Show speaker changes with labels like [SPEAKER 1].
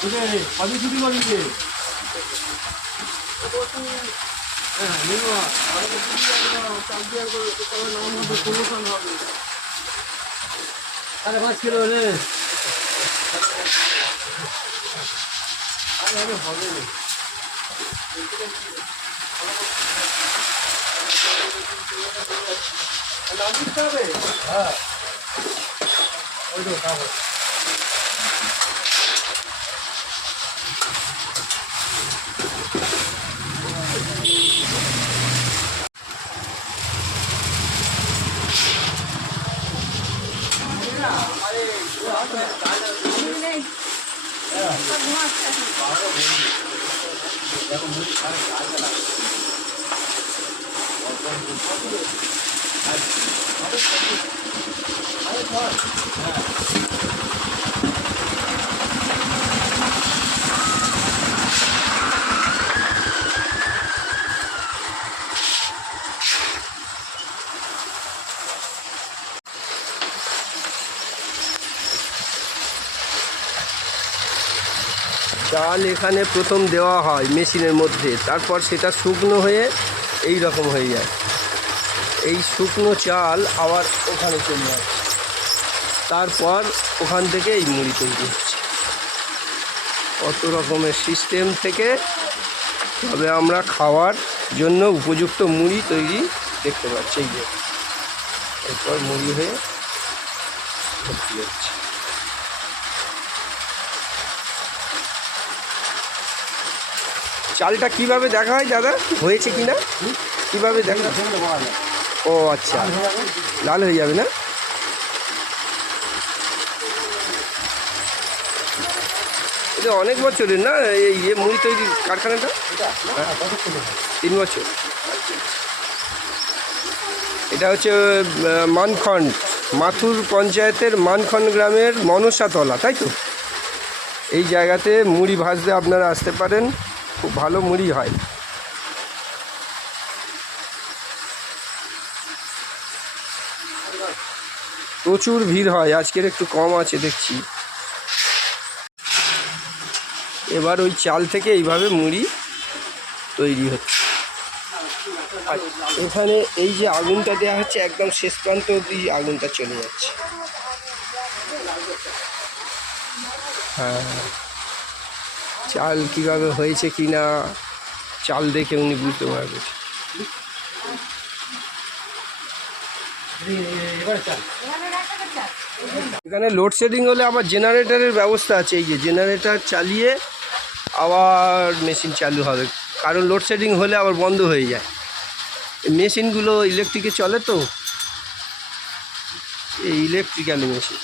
[SPEAKER 1] কবে ছুটি করবি রে হ্যাঁ সাড়ে পাঁচ কিলো রে। আরে হবে নাম দিতে হবে? হ্যাঁ। ওই তো 对对对对
[SPEAKER 2] চাল এখানে প্রথম দেওয়া হয় মেশিনের মধ্যে, তারপর সেটা শুকনো হয়ে এই রকম হয়ে যায়। এই শুকনো চাল আবার ওখানে চলে যাচ্ছে তারপর ওখান থেকে এই মুড়ি তৈরি হচ্ছে। কত রকমের সিস্টেম থেকে তবে আমরা খাওয়ার জন্য উপযুক্ত মুড়ি তৈরি দেখতে পাচ্ছি। এই যে, এরপর মুড়ি হয়ে ভর্তি হচ্ছে। চালটা কীভাবে দেখা হয় দাদা? হয়েছে কি না কীভাবে দেখা? ও আচ্ছা। লাল হয়ে যাবে না? এটা অনেক বছরের না এই ইয়ে মুড়ি তৈরির কারখানাটা? তিন বছর। এটা হচ্ছে আহ, মানখন্ড মাথুর পঞ্চায়েতের মানখন্ড গ্রামের মনসাতলা তাই তো? এই জায়গাতে মুড়ি ভাজতে আপনারা আসতে পারেন। খুব ভালো মুড়ি হয়। প্রচুর ভিড় হয়, আজকের একটু কম আছে দেখছি। এবার ওই চাল থেকে এইভাবে মুড়ি তৈরি হচ্ছে। আর এখানে এই যে আগুনটা দেওয়া হচ্ছে, একদম শেষ প্রান্ত অবধি আগুনটা চলে যাচ্ছে। হ্যাঁ। চাল কীভাবে হয়েছে কি না, চাল দেখে উনি বুঝতে পারবে। এখানে লোডশেডিং হলে আবার জেনারেটারের ব্যবস্থা আছে, এই যে জেনারেটার চালিয়ে আবার মেশিন চালু হবে। কারণ লোডশেডিং হলে আবার বন্ধ হয়ে যায়। মেশিনগুলো ইলেকট্রিকে চলে তো, এই ইলেকট্রিক্যাল মেশিন